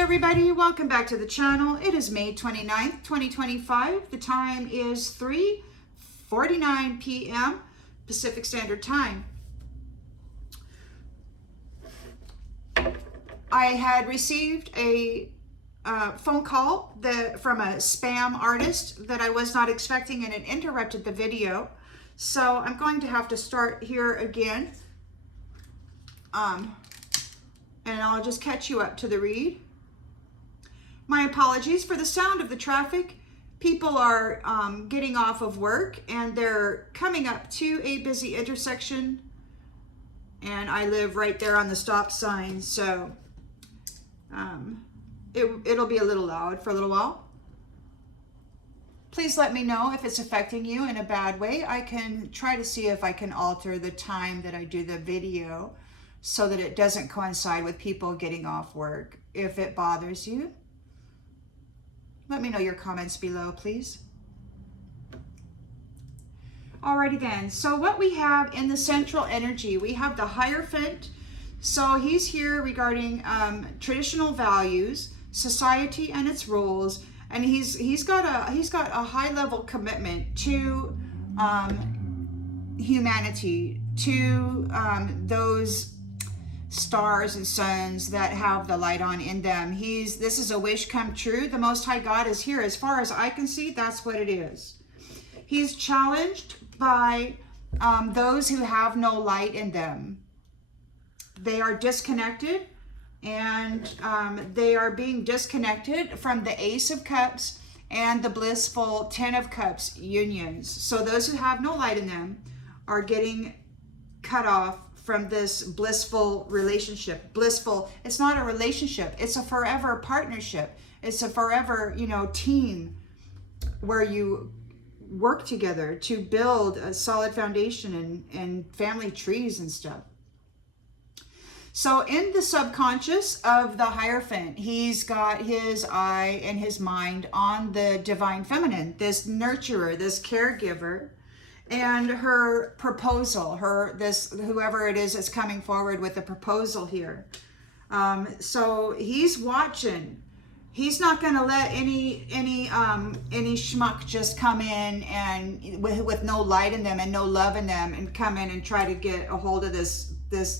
everybody, welcome back to the channel. It is May 29th, 2025. The time is 3:49 p.m. Pacific Standard Time. I had received a phone call from a spam artist that I was not expecting, and it interrupted the video. So I'm going to have to start here again. And I'll just catch you up to the read. My apologies for the sound of the traffic. People are getting off of work and they're coming up to a busy intersection. And I live right there on the stop sign, so it'll be a little loud for a little while. Please let me know if it's affecting you in a bad way. I can try to see if I can alter the time that I do the video so that it doesn't coincide with people getting off work. If it bothers you, let me know your comments below, please. Alrighty then, so what we have in the central energy, we have the Hierophant. So he's here regarding traditional values, society and its rules, and he's got a high level commitment to humanity, to those stars and suns that have the light on in them. This is a wish come true. The Most High God is here. As far as I can see, that's what it is. He's challenged by those who have no light in them. They are disconnected, and they are being disconnected from the Ace of Cups and the blissful Ten of Cups unions. So those who have no light in them are getting cut off from this blissful relationship. Blissful, it's not a relationship, it's a forever partnership. It's a forever, team where you work together to build a solid foundation and family trees and stuff. So in the subconscious of the Hierophant, he's got his eye and his mind on the divine feminine, this nurturer, this caregiver, and her proposal, whoever it is that's coming forward with a proposal here. So he's watching. He's not going to let any schmuck just come in and with no light in them and no love in them and come in and try to get a hold of this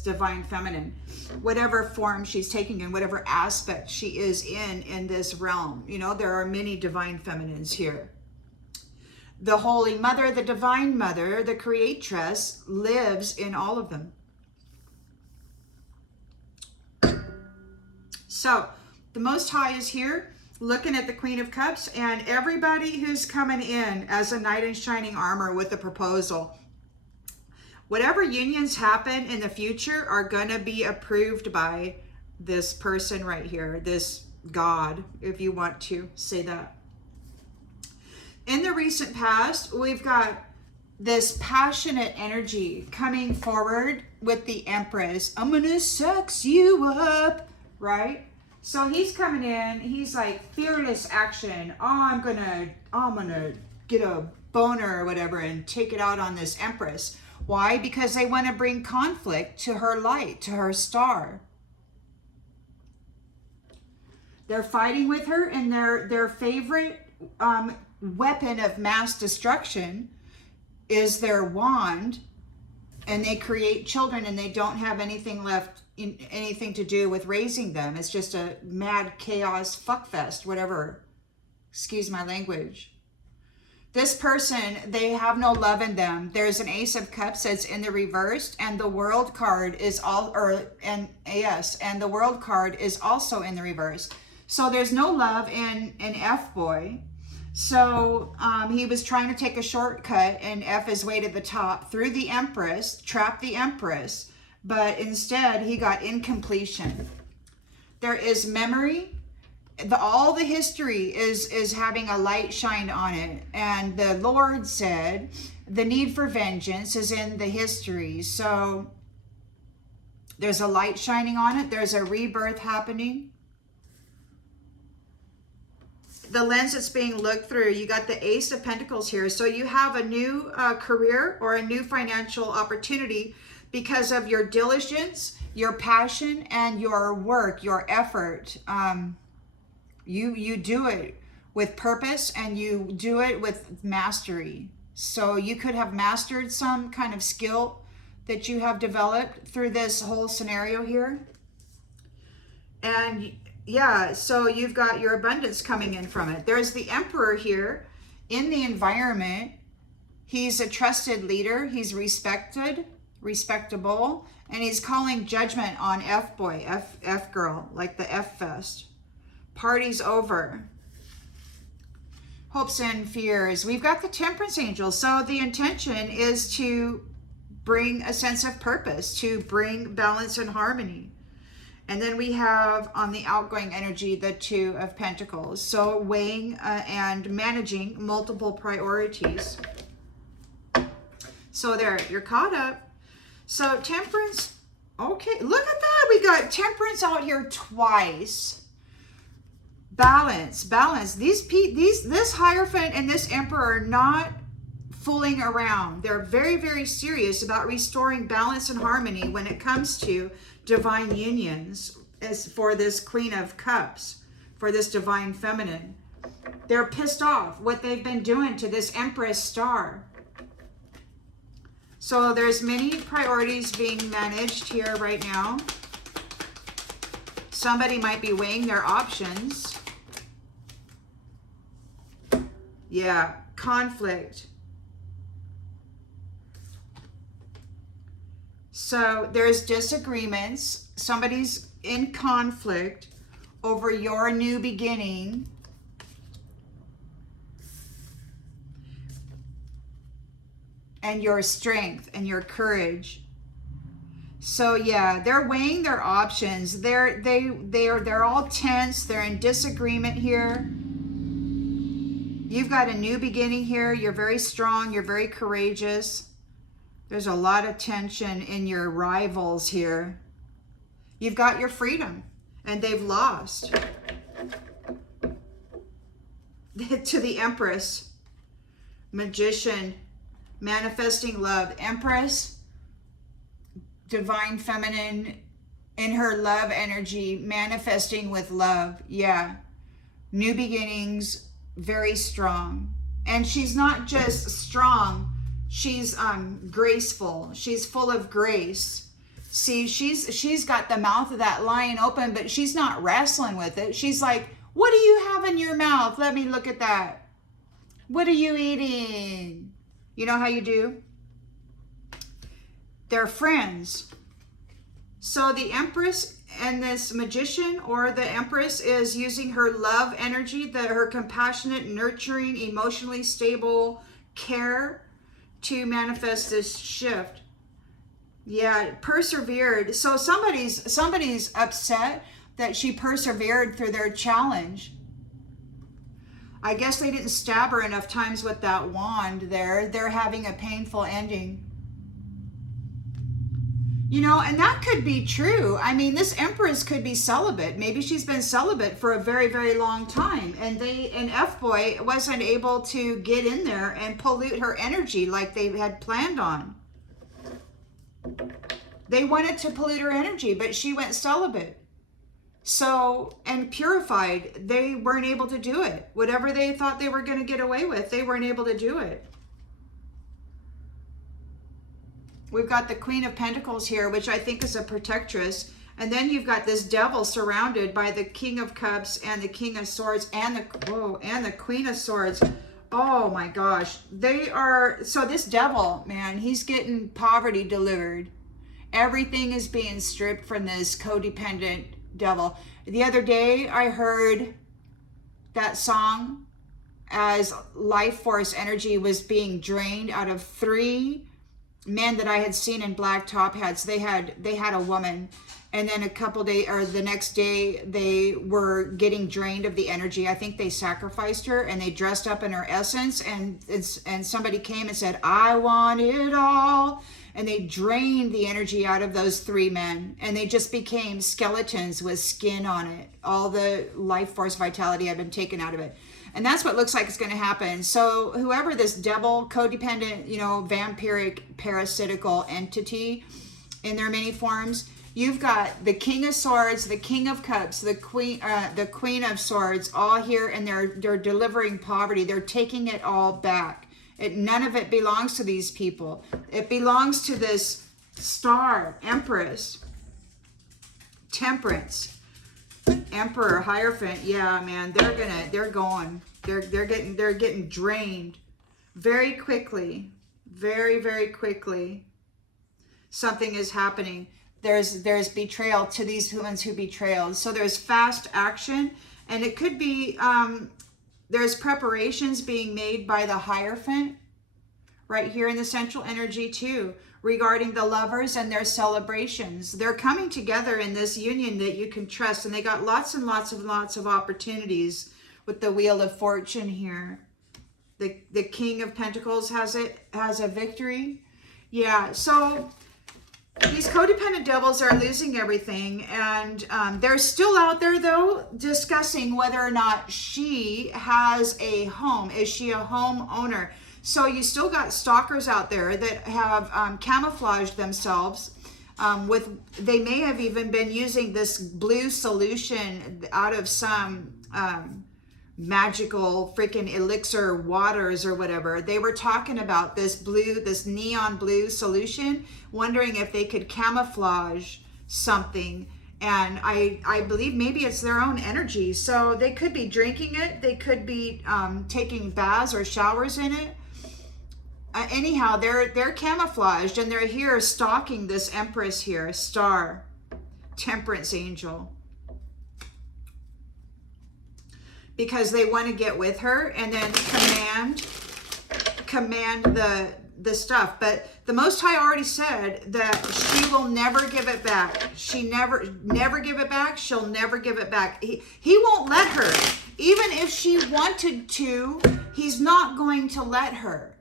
divine feminine, whatever form she's taking in, whatever aspect she is in this realm. There are many divine feminines here. The Holy Mother, the Divine Mother, the Creatress, lives in all of them. So the Most High is here looking at the Queen of Cups and everybody who's coming in as a knight in shining armor with a proposal. Whatever unions happen in the future are going to be approved by this person right here, this God, if you want to say that. In the recent past, we've got this passionate energy coming forward with the Empress. I'm gonna sex you up, right? So he's coming in, he's like fearless action. Oh, I'm gonna get a boner or whatever and take it out on this Empress. Why? Because they want to bring conflict to her light, to her star. They're fighting with her, and their favorite weapon of mass destruction is their wand, and they create children and they don't have anything left in anything to do with raising them. It's just a mad chaos fuckfest, whatever, excuse my language. This person, they have no love in them. There's an Ace of Cups that's in the reverse, and the World card is and the World card is also in the reverse. So there's no love in F-boy. So he was trying to take a shortcut and F his way to the top through the Empress, trap the Empress, but instead he got incompletion. There is memory. All the history is having a light shine on it. And the Lord said the need for vengeance is in the history. So there's a light shining on it. There's a rebirth happening. The lens that's being looked through, you got the Ace of Pentacles here. So you have a new career or a new financial opportunity because of your diligence, your passion, and your work, your effort. You do it with purpose, and you do it with mastery. So you could have mastered some kind of skill that you have developed through this whole scenario here. And yeah, so you've got your abundance coming in from it. There's the Emperor here in the environment. He's a trusted leader. He's respected, respectable, and he's calling judgment on F-boy, F-girl, like the F-fest. Party's over. Hopes and fears. We've got the Temperance Angel. So the intention is to bring a sense of purpose, to bring balance and harmony. And then we have on the outgoing energy, the Two of Pentacles. So weighing and managing multiple priorities. So there, you're caught up. So Temperance, okay, look at that. We got Temperance out here twice. Balance. This Hierophant and this Emperor are not fooling around. They're very, very serious about restoring balance and harmony when it comes to divine unions, as for this Queen of Cups, for this divine feminine. They're pissed off what they've been doing to this Empress star. So there's many priorities being managed here right now. Somebody might be weighing their options. Yeah, conflict. So there's disagreements. Somebody's in conflict over your new beginning. And your strength and your courage. So yeah, they're weighing their options. They're all tense. They're in disagreement here. You've got a new beginning here. You're very strong. You're very courageous. There's a lot of tension in your rivals here. You've got your freedom, and they've lost. To the Empress, Magician, manifesting love. Empress, divine feminine, in her love energy, manifesting with love. Yeah, new beginnings, very strong. And she's not just strong, she's graceful. She's full of grace. See, she's got the mouth of that lion open, but she's not wrestling with it. She's like, what do you have in your mouth? Let me look at that. What are you eating? You know how you do? They're friends. So the Empress and this Magician, or the Empress, is using her love energy, her compassionate, nurturing, emotionally stable care to manifest this shift. Yeah, persevered. So somebody's upset that she persevered through their challenge. I guess they didn't stab her enough times with that wand there. They're having a painful ending. You know, and that could be true. I mean, this Empress could be celibate. Maybe she's been celibate for a very, very long time. And F-boy wasn't able to get in there and pollute her energy like they had planned on. They wanted to pollute her energy, but she went celibate. So, and purified, they weren't able to do it. Whatever they thought they were going to get away with, they weren't able to do it. We've got the Queen of Pentacles here, which I think is a protectress. And then you've got this devil surrounded by the King of Cups and the King of Swords and the Queen of Swords. Oh my gosh. So this devil, man, he's getting poverty delivered. Everything is being stripped from this codependent devil. The other day I heard that song as life force energy was being drained out of 3 men that I had seen in black top hats. They had a woman, and then a couple days, or the next day, they were getting drained of the energy. I think they sacrificed her, and they dressed up in her essence, and somebody came and said, I want it all. And they drained the energy out of those 3 men, and they just became skeletons with skin on it. All the life force vitality had been taken out of it. And that's what looks like it's going to happen. So whoever this devil, codependent, vampiric, parasitical entity in their many forms, You've got the King of Swords, the King of Cups, the Queen of Swords, all here, and they're delivering poverty. They're taking it all back. None of it belongs to these people. It belongs to this star, Empress, Temperance, Emperor, Hierophant. Yeah, man, they're getting drained very quickly, very, very quickly. Something is happening. There's betrayal to these humans who betrayed. So there's fast action, and it could be there's preparations being made by the Hierophant right here in the central energy too, regarding the lovers and their celebrations. They're coming together in this union that you can trust, and they got lots and lots of opportunities with the Wheel of Fortune here. The King of Pentacles has a victory. Yeah, so these codependent devils are losing everything, and they're still out there though discussing whether or not she has a home. Is she a homeowner? So you still got stalkers out there that have camouflaged themselves they may have even been using this blue solution out of some magical freaking elixir waters or whatever. They were talking about this neon blue solution, wondering if they could camouflage something. And I believe maybe it's their own energy. So they could be drinking it. They could be taking baths or showers in it. Anyhow, they're camouflaged, and they're here stalking this Empress here, star, Temperance Angel, because they want to get with her and then command the stuff. But the Most High already said that she will never give it back. She never give it back. She'll never give it back. He won't let her. Even if she wanted to, he's not going to let her.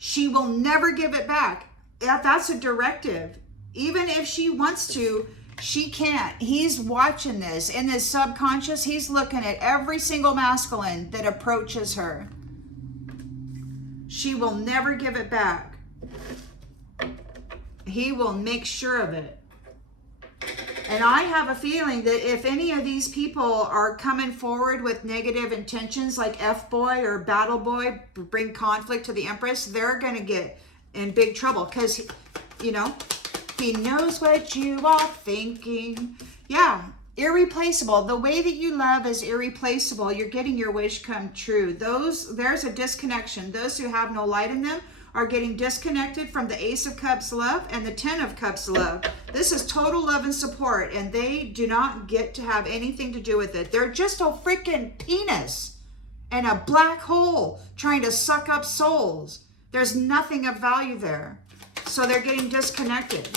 She will never give it back. That's a directive. Even if she wants to, she can't. He's watching this. In his subconscious, he's looking at every single masculine that approaches her. She will never give it back. He will make sure of it. And I have a feeling that if any of these people are coming forward with negative intentions like F-boy or battle boy, bring conflict to the Empress, they're going to get in big trouble because, you know, he knows what you are thinking. Yeah, irreplaceable. The way that you love is irreplaceable. You're getting your wish come true. There's a disconnection. Those who have no light in them are getting disconnected from the Ace of Cups love and the Ten of Cups love. This is total love and support, and they do not get to have anything to do with it. They're just a freaking penis and a black hole trying to suck up souls. There's nothing of value there. So they're getting disconnected.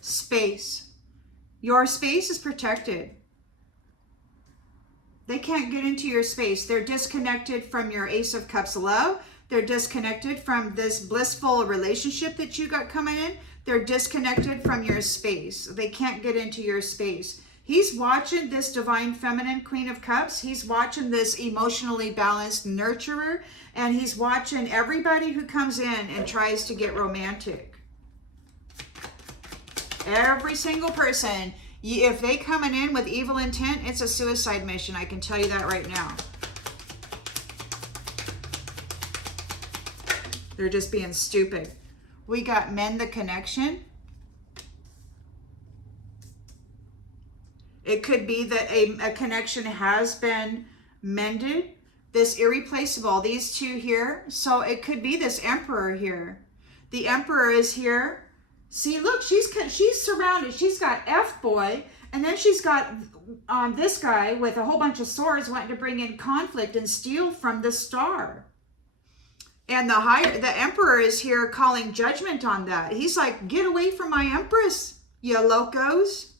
Space. Your space is protected. They can't get into your space. They're disconnected from your Ace of Cups love. They're disconnected from this blissful relationship that you got coming in. They're disconnected from your space. They can't get into your space. He's watching this divine feminine Queen of Cups. He's watching this emotionally balanced nurturer. And he's watching everybody who comes in and tries to get romantic. Every single person. If they coming in with evil intent, it's a suicide mission. I can tell you that right now. They're just being stupid. We got mend the connection. It could be that a connection has been mended. This irreplaceable, these two here. So it could be this Emperor here. The Emperor is here. See, look, she's surrounded. She's got F-boy, and then she's got this guy with a whole bunch of swords wanting to bring in conflict and steal from the star. And the Emperor is here calling judgment on that. He's like, get away from my Empress, you locos.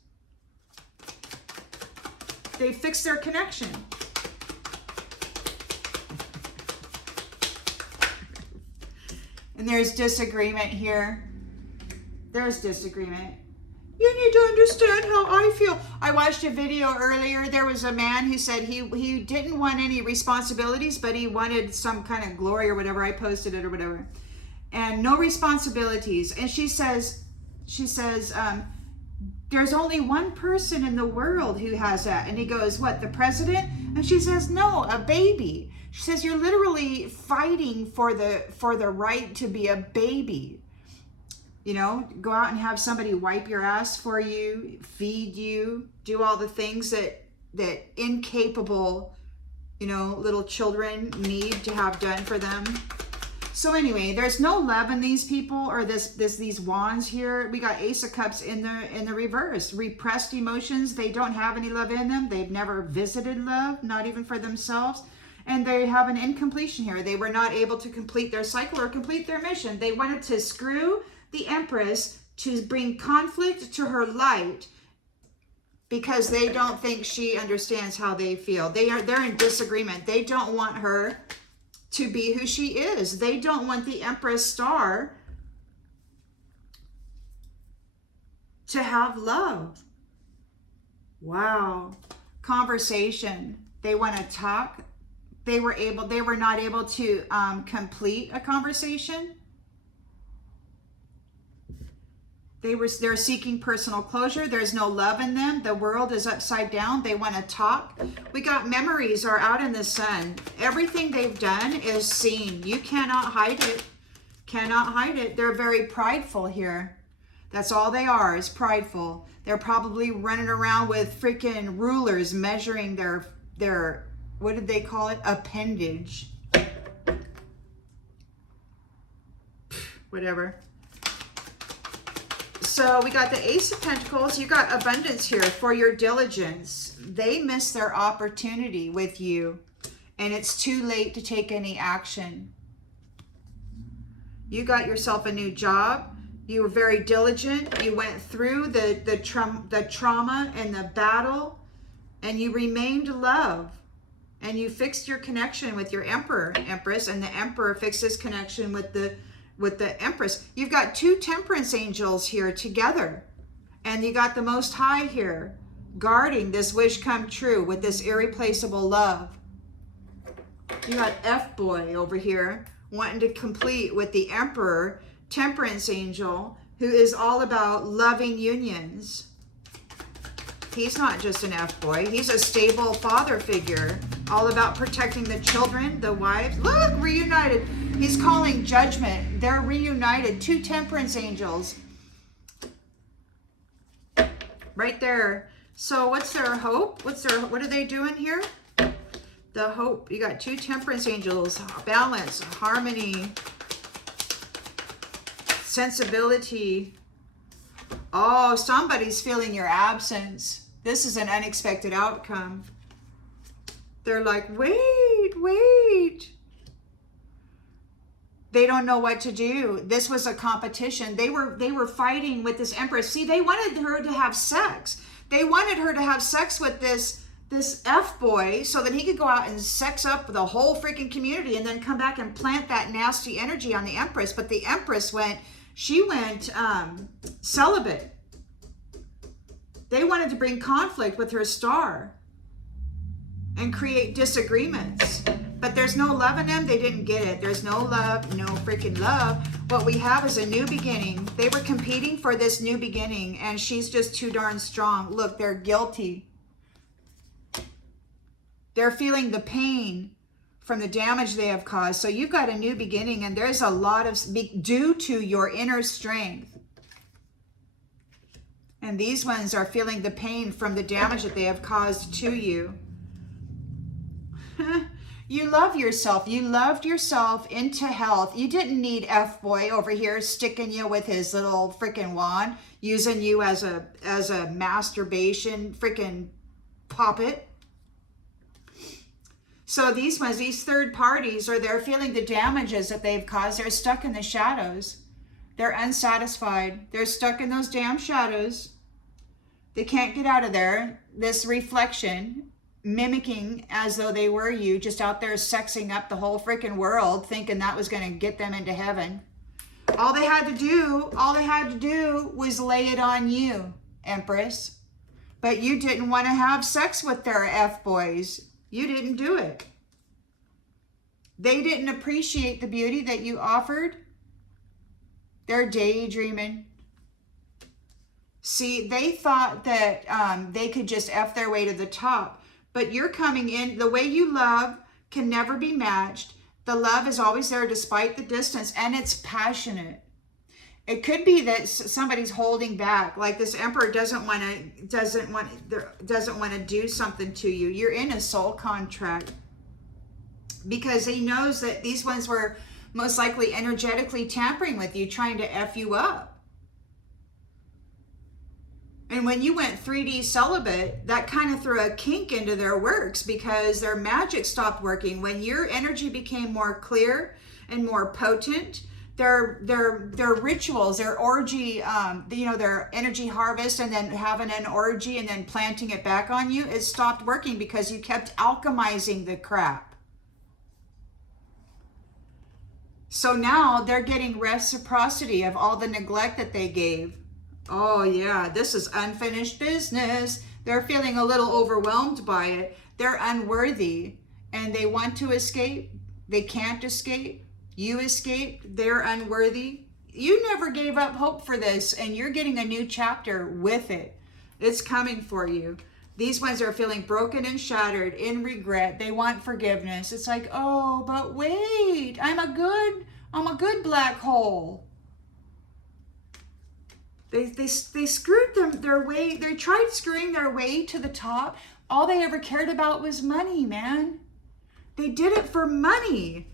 They fixed their connection. And there's disagreement here. There's disagreement. You need to understand how I feel. I watched a video earlier. There was a man who said he didn't want any responsibilities, but he wanted some kind of glory or whatever. I posted it or whatever. and no responsibilities. And she says, there's only one person in the world who has that. And he goes, what, the president? And she says, no, a baby. She says, you're literally fighting for the right to be a baby. You know, go out and have somebody wipe your ass for you, feed you, do all the things that incapable, you know, little children need to have done for them. So anyway, there's no love in these people, or these wands here. We got Ace of Cups in the reverse. Repressed emotions. They don't have any love in them. They've never visited love, not even for themselves. And they have an incompletion here. They were not able to complete their cycle or complete their mission. They wanted to screw the Empress to bring conflict to her light because they don't think she understands how they feel. They're in disagreement. They don't want her to be who she is. They don't want the Empress star to have love. Wow. Conversation. They want to talk. They were not able to complete a conversation. They're seeking personal closure. There's no love in them. The world is upside down. They want to talk. We got memories are out in the sun. Everything they've done is seen. You cannot hide it. Cannot hide it. They're very prideful here. That's all they are, is prideful. They're probably running around with freaking rulers measuring their what did they call it? Appendage. Whatever. So we got the Ace of Pentacles. You got abundance here for your diligence. They missed their opportunity with you, and it's too late to take any action. You got yourself a new job. You were very diligent. You went through the trauma and the battle, and you remained love. And you fixed your connection with your Empress, and the Emperor fixed his connection with the Empress. You've got two Temperance Angels here together. And you got the Most High here guarding this wish come true with this irreplaceable love. You got F-Boy over here wanting to complete with the Emperor, Temperance Angel, who is all about loving unions. He's not just an F-Boy. He's a stable father figure, all about protecting the children, the wives. Look, reunited. He's calling judgment. They're reunited. Two Temperance Angels. Right there. So what's their hope? What are they doing here? The hope. You got two Temperance Angels. Balance, harmony, sensibility. Oh, somebody's feeling your absence. This is an unexpected outcome. They're like, wait. They don't know what to do. This was a competition. They were fighting with this Empress. See, they wanted her to have sex. They wanted her to have sex with this F-boy so that he could go out and sex up the whole freaking community and then come back and plant that nasty energy on the Empress. But the Empress went celibate. They wanted to bring conflict with her star and create disagreements. But there's no love in them. They didn't get it. There's no love, no freaking love. What we have is a new beginning. They were competing for this new beginning, and she's just too darn strong. Look, they're guilty. They're feeling the pain from the damage they have caused. So you've got a new beginning, and there's a lot of, due to your inner strength. And these ones are feeling the pain from the damage that they have caused to you. You love yourself. You loved yourself into health. You didn't need F-boy over here sticking you with his little freaking wand, using you as a masturbation freaking puppet. So these ones, these third parties, they're feeling the damages that they've caused. They're stuck in the shadows. They're unsatisfied. They're stuck in those damn shadows. They can't get out of there. This reflection, mimicking as though they were you, just out there sexing up the whole freaking world, thinking that was going to get them into heaven. All they had to do was lay it on you, Empress. But you didn't want to have sex with their F-boys. You didn't do it. They didn't appreciate the beauty that you offered. They're daydreaming. See, they thought that they could just F their way to the top. But you're coming in. The way you love can never be matched. The love is always there despite the distance, and it's passionate. It could be that somebody's holding back, like this Emperor doesn't want to do something to you. You're in a soul contract because he knows that these ones were most likely energetically tampering with you, trying to F you up. And when you went 3D celibate, that kind of threw a kink into their works because their magic stopped working. When your energy became more clear and more potent, their rituals, their orgy, their energy harvest and then having an orgy and then planting it back on you, it stopped working because you kept alchemizing the crap. So now they're getting reciprocity of all the neglect that they gave. Oh yeah, this is unfinished business. They're feeling a little overwhelmed by it. They're unworthy and they want to escape. They can't escape. You escaped. They're unworthy. You never gave up hope for this, and you're getting a new chapter with it. It's coming for you. These ones are feeling broken and shattered, in regret. They want forgiveness. It's like, oh, but wait, I'm a good black hole. They screwed their way. They tried screwing their way to the top. All they ever cared about was money, man. They did it for money.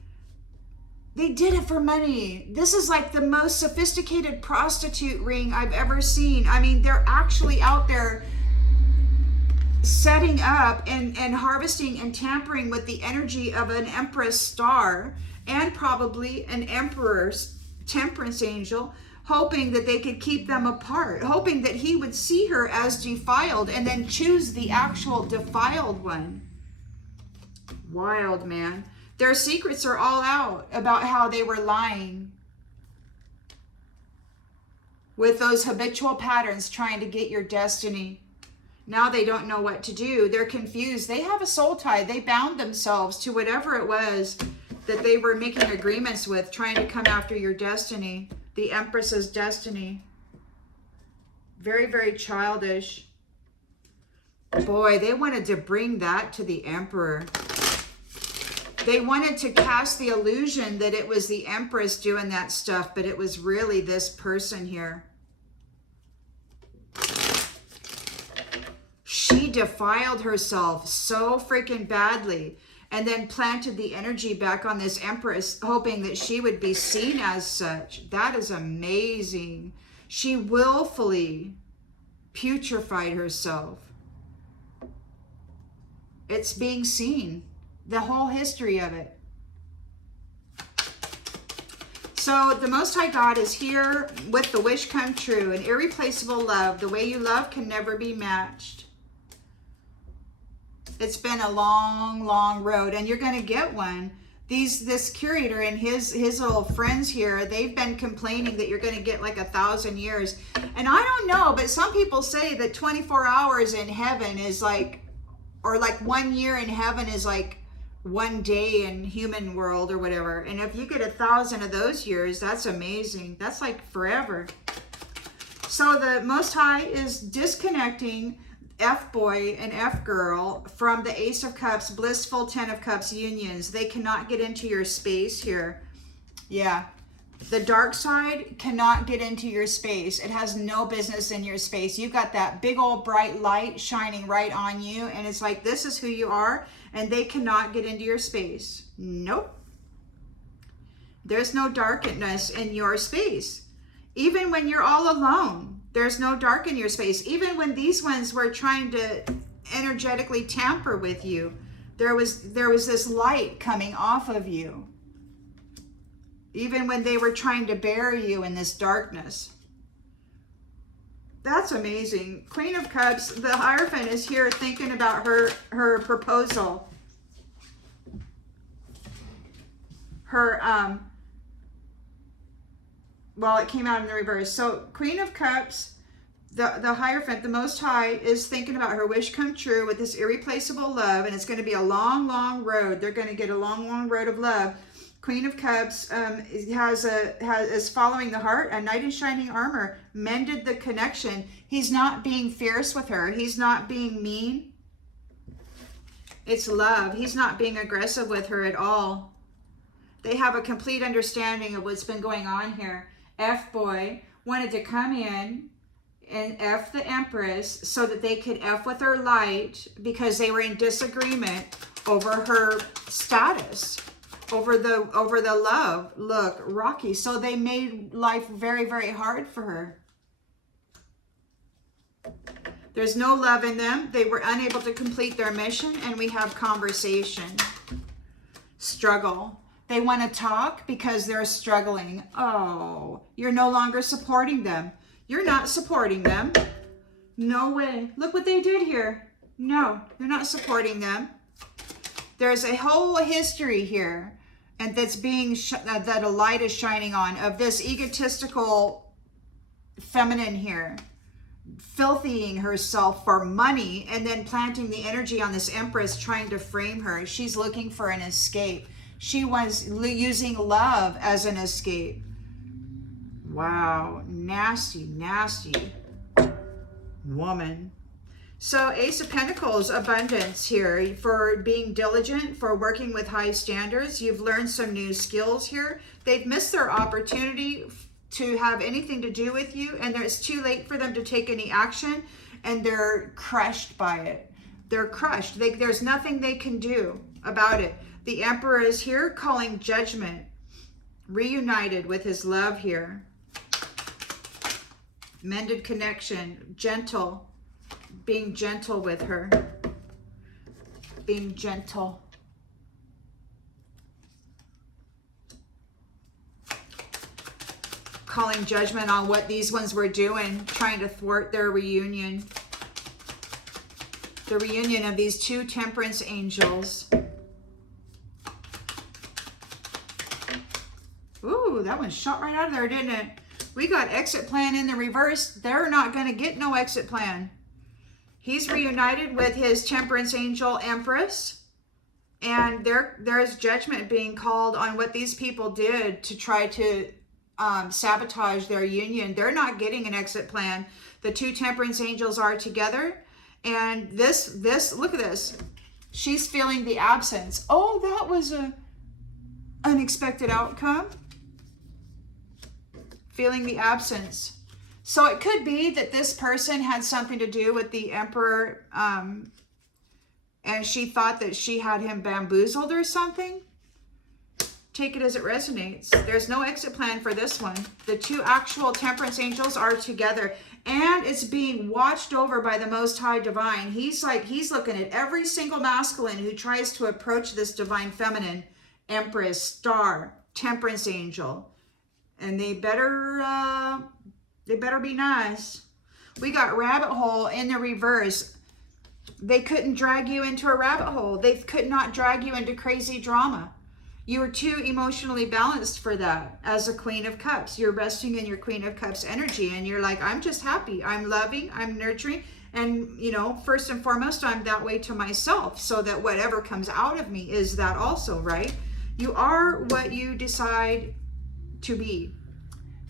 They did it for money. This is like the most sophisticated prostitute ring I've ever seen. I mean, they're actually out there setting up and harvesting and tampering with the energy of an Empress star and probably an Emperor's Temperance Angel, hoping that they could keep them apart, hoping that he would see her as defiled and then choose the actual defiled one. Wild, man. Their secrets are all out about how they were lying with those habitual patterns trying to get your destiny. Now they don't know what to do. They're confused. They have a soul tie. They bound themselves to whatever it was that they were making agreements with, trying to come after your destiny, the Empress's destiny. Very, very childish. Boy, they wanted to bring that to the Emperor. They wanted to cast the illusion that it was the Empress doing that stuff, but it was really this person here. She defiled herself so freaking badly and then planted the energy back on this Empress, hoping that she would be seen as such. That is amazing. She willfully putrefied herself. It's being seen. The whole history of it. So the Most High God is here with the wish come true, an irreplaceable love. The way you love can never be matched. It's been a long, long road, and you're going to get one. This curator and his little friends here, they've been complaining that you're going to get like 1,000 years. And I don't know, but some people say that 24 hours in heaven is like, or like 1 year in heaven is like 1 day in human world or whatever. And if you get 1,000 of those years, that's amazing. That's like forever. So the Most High is disconnecting F-boy and F-girl from the Ace of Cups, blissful 10 of Cups unions. They cannot get into your space here. Yeah. The dark side cannot get into your space. It has no business in your space. You've got that big old bright light shining right on you. And it's like, this is who you are. And they cannot get into your space. Nope. There's no darkness in your space. Even when you're all alone, there's no dark in your space. Even when these ones were trying to energetically tamper with you, there was this light coming off of you. Even when they were trying to bury you in this darkness. That's amazing. Queen of Cups, the Hierophant is here thinking about her proposal. Well, it came out in the reverse. So Queen of Cups, the Hierophant, the Most High, is thinking about her wish come true with this irreplaceable love. And it's going to be a long, long road. They're going to get a long, long road of love. Queen of Cups is following the heart, a knight in shining armor, mended the connection. He's not being fierce with her. He's not being mean. It's love. He's not being aggressive with her at all. They have a complete understanding of what's been going on here. F-boy wanted to come in and F the Empress so that they could F with her light because they were in disagreement over her status, over the love. Look, Rocky. So they made life very, very hard for her. There's no love in them. They were unable to complete their mission, and we have conversation. Struggle. They want to talk because they're struggling. Oh, you're no longer supporting them. You're not supporting them. No way. Look what they did here. No, they're not supporting them. There's a whole history here, and that's being that a light is shining on, of this egotistical feminine here, filthying herself for money and then planting the energy on this Empress, trying to frame her. She's looking for an escape. She was using love as an escape. Wow, nasty, nasty woman. So Ace of Pentacles, abundance here, for being diligent, for working with high standards. You've learned some new skills here. They've missed their opportunity to have anything to do with you, and it's too late for them to take any action, and they're crushed by it. They're crushed. There's nothing they can do about it. The Emperor is here calling judgment, reunited with his love here. Mended connection, gentle, being gentle with her, being gentle. Calling judgment on what these ones were doing, trying to thwart their reunion. The reunion of these two Temperance Angels. Ooh, that one shot right out of there, didn't it? We got exit plan in the reverse. They're not going to get no exit plan. He's reunited with his Temperance Angel Empress. And there's judgment being called on what these people did to try to sabotage their union. They're not getting an exit plan. The two Temperance Angels are together. And this, look at this. She's feeling the absence. Oh, that was a unexpected outcome. Feeling the absence. So it could be that this person had something to do with the Emperor, and she thought that she had him bamboozled or something. Take it as it resonates. There's no exit plan for this one. The two actual Temperance Angels are together, and it's being watched over by the Most High Divine. He's looking at every single masculine who tries to approach this Divine Feminine, Empress, Star, Temperance Angel. And they better be nice. We got rabbit hole in the reverse. They couldn't drag you into a rabbit hole. They could not drag you into crazy drama. You were too emotionally balanced for that as a Queen of Cups. You're resting in your Queen of Cups energy, and you're like, I'm just happy. I'm loving. I'm nurturing. And, you know, first and foremost, I'm that way to myself, so that whatever comes out of me is that also, right? You are what you decide to be,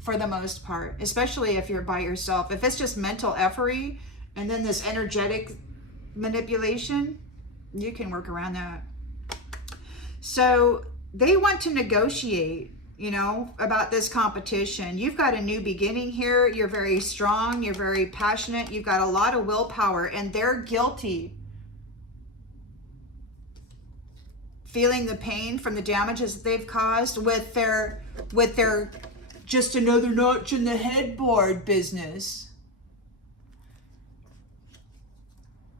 for the most part, especially if you're by yourself. If it's just mental effery and then this energetic manipulation, you can work around that. So they want to negotiate, you know, about this competition. You've got a new beginning here. You're very strong. You're very passionate. You've got a lot of willpower, and they're guilty. Feeling the pain from the damages that they've caused with their just another notch in the headboard business.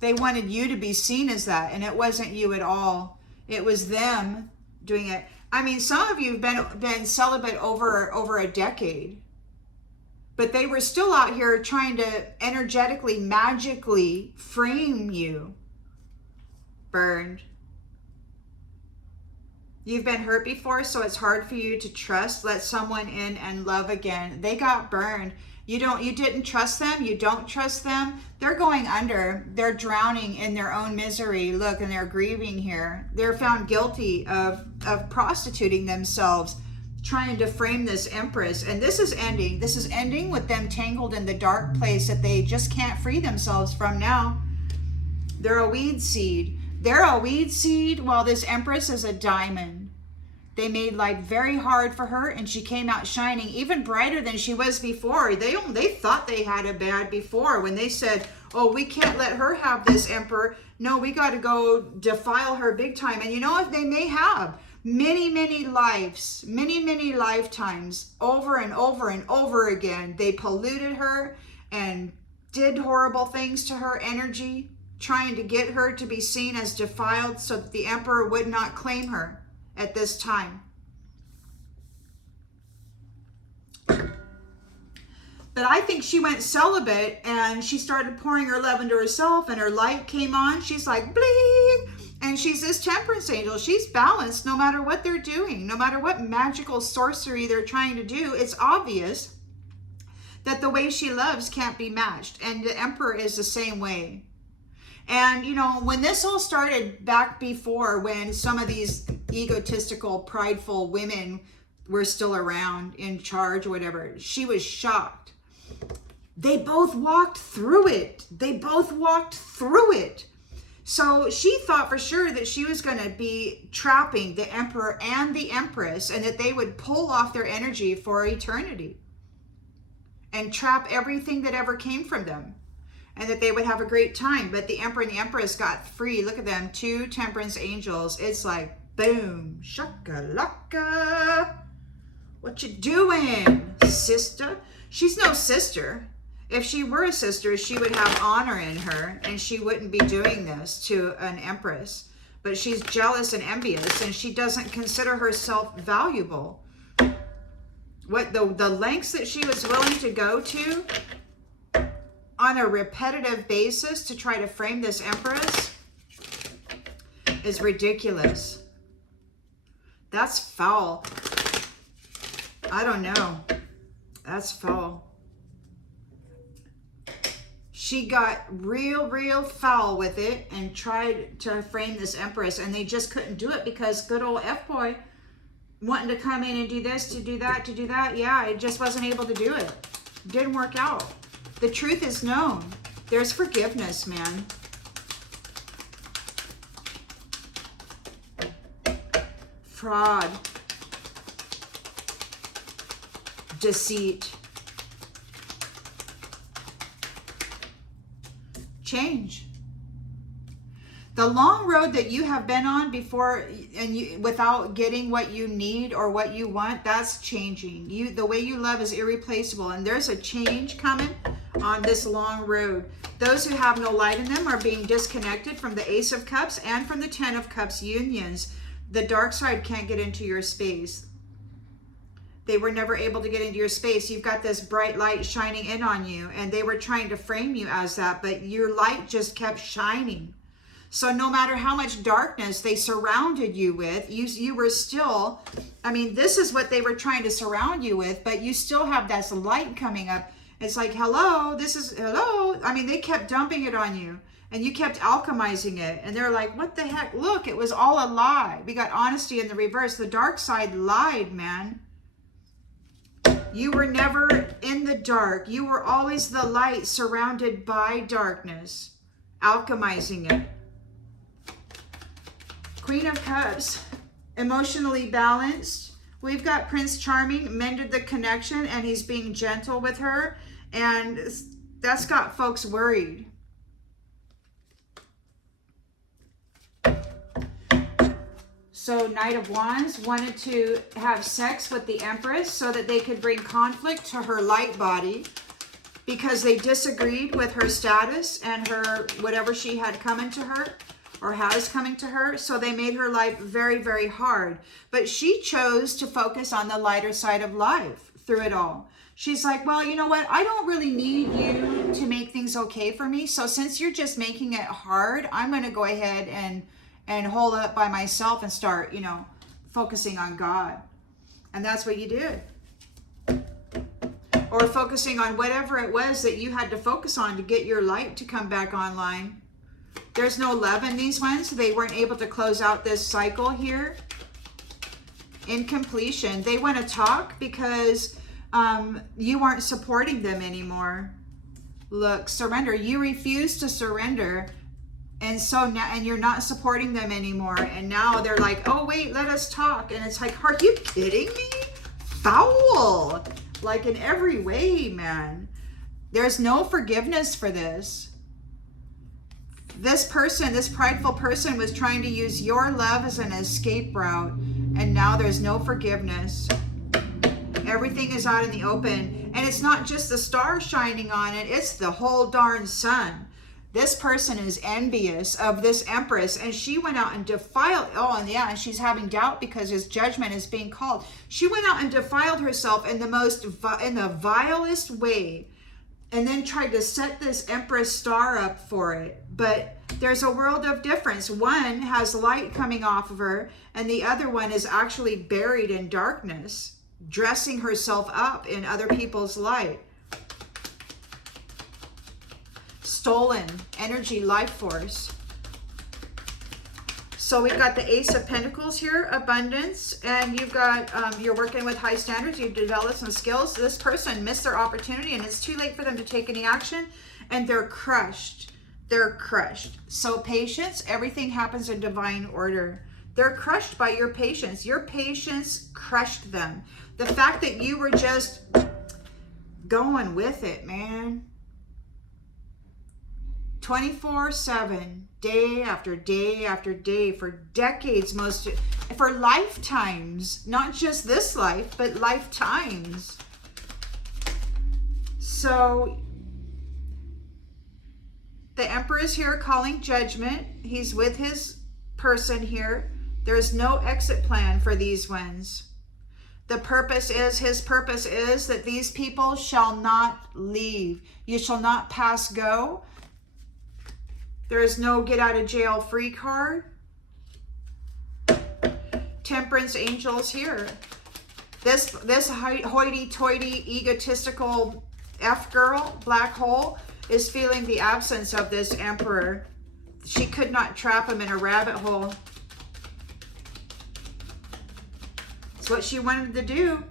They wanted you to be seen as that, and it wasn't you at all. It was them doing it. I mean, some of you have been celibate over a decade, but they were still out here trying to energetically, magically frame you. Burned. You've been hurt before, so it's hard for you to trust, let someone in and love again. They got burned. You didn't trust them. You don't trust them. They're going under. They're drowning in their own misery. Look, and they're grieving here. They're found guilty of prostituting themselves, trying to frame this Empress. And this is ending. This is ending with them tangled in the dark place that they just can't free themselves from now. They're a weed seed. They're a weed seed while this Empress is a diamond. They made life very hard for her, and she came out shining, even brighter than she was before. They thought they had it bad before when they said, oh, we can't let her have this emperor. No, we got to go defile her big time. And you know what? They may have many, many lives, many, many lifetimes, over and over and over again. They polluted her and did horrible things to her energy, trying to get her to be seen as defiled so that the emperor would not claim her at this time. But I think she went celibate and she started pouring her love into herself, and her light came on. She's like, bling! And she's this Temperance Angel. She's balanced no matter what they're doing, no matter what magical sorcery they're trying to do. It's obvious that the way she loves can't be matched. And the Emperor is the same way. And, you know, when this all started back before, when some of these egotistical, prideful women were still around in charge or whatever, she was shocked. They both walked through it. They both walked through it. So she thought for sure that she was going to be trapping the Emperor and the Empress, and that they would pull off their energy for eternity and trap everything that ever came from them, and that they would have a great time. But the Emperor and the Empress got free. Look at them, two Temperance Angels. It's like, boom, shakalaka. What you doing, sister? She's no sister. If she were a sister, she would have honor in her, and she wouldn't be doing this to an Empress. But she's jealous and envious, and she doesn't consider herself valuable. What the lengths that she was willing to go to on a repetitive basis to try to frame this Empress is ridiculous. That's foul. I don't know. That's foul. She got real foul with it and tried to frame this Empress, and they just couldn't do it because good old F-boy wanting to come in and do this, to do that, to do that. Yeah, it just wasn't able to do it. Didn't work out. The truth is known. There's forgiveness, man. Fraud. Deceit. Change. The long road that you have been on before, and you, without getting what you need or what you want, that's changing. The way you love is irreplaceable, and there's a change coming on this long road. Those who have no light in them are being disconnected from the Ace of Cups and from the Ten of Cups unions. The dark side can't get into your space. They were never able to get into your space. You've got this bright light shining in on you, and they were trying to frame you as that, but your light just kept shining. So no matter how much darkness they surrounded you with, you were still, I mean, this is what they were trying to surround you with, but you still have this light coming up. It's like, hello, this is, hello. I mean, they kept dumping it on you, and you kept alchemizing it. And they're like, what the heck? Look, it was all a lie. We got honesty in the reverse. The dark side lied, man. You were never in the dark. You were always the light surrounded by darkness, alchemizing it. Queen of Cups, emotionally balanced. We've got Prince Charming, mended the connection, and he's being gentle with her. And that's got folks worried. So Knight of Wands wanted to have sex with the Empress so that they could bring conflict to her light body because they disagreed with her status and her whatever she had coming to her or has coming to her. So they made her life very, very hard. But she chose to focus on the lighter side of life through it all. She's like, well, you know what? I don't really need you to make things okay for me. So since you're just making it hard, I'm going to go ahead and hold up by myself and start, you know, focusing on God. And that's what you did. or focusing on whatever it was that you had to focus on to get your light to come back online. There's no love in these ones. They weren't able to close out this cycle here. In completion, they want to talk because you aren't supporting them anymore. Look, surrender. You refuse to surrender. And so now, and you're not supporting them anymore. And now they're like, oh, wait, let us talk. And it's like, are you kidding me? Foul. Like in every way, man. There's no forgiveness for this. This person, this prideful person was trying to use your love as an escape route. And now there's no forgiveness. Everything is out in the open. And it's not just the star shining on it. It's the whole darn sun. This person is envious of this Empress. And she went out and defiled. Oh, and yeah, and she's having doubt because his judgment is being called. She went out and defiled herself in the vilest way. And then tried to set this Empress star up for it. But there's a world of difference. One has light coming off of her, and the other one is actually buried in darkness, dressing herself up in other people's light. Stolen energy, life force. So we've got the Ace of Pentacles here, abundance, and you've got, you're working with high standards, you've developed some skills. This person missed their opportunity and it's too late for them to take any action, and they're crushed. They're crushed. So patience, everything happens in divine order. They're crushed by your patience. Your patience crushed them. The fact that you were just going with it, man. 24/7, day after day after day, for decades, for lifetimes, not just this life, but lifetimes. So the Emperor is here calling judgment. He's with his person here. There's no exit plan for these ones. The purpose is, his purpose is that these people shall not leave. You shall not pass go. There is no get out of jail free card. Temperance Angels here. This hoity-toity, egotistical F-girl, black hole, is feeling the absence of this Emperor. She could not trap him in a rabbit hole. It's what she wanted to do.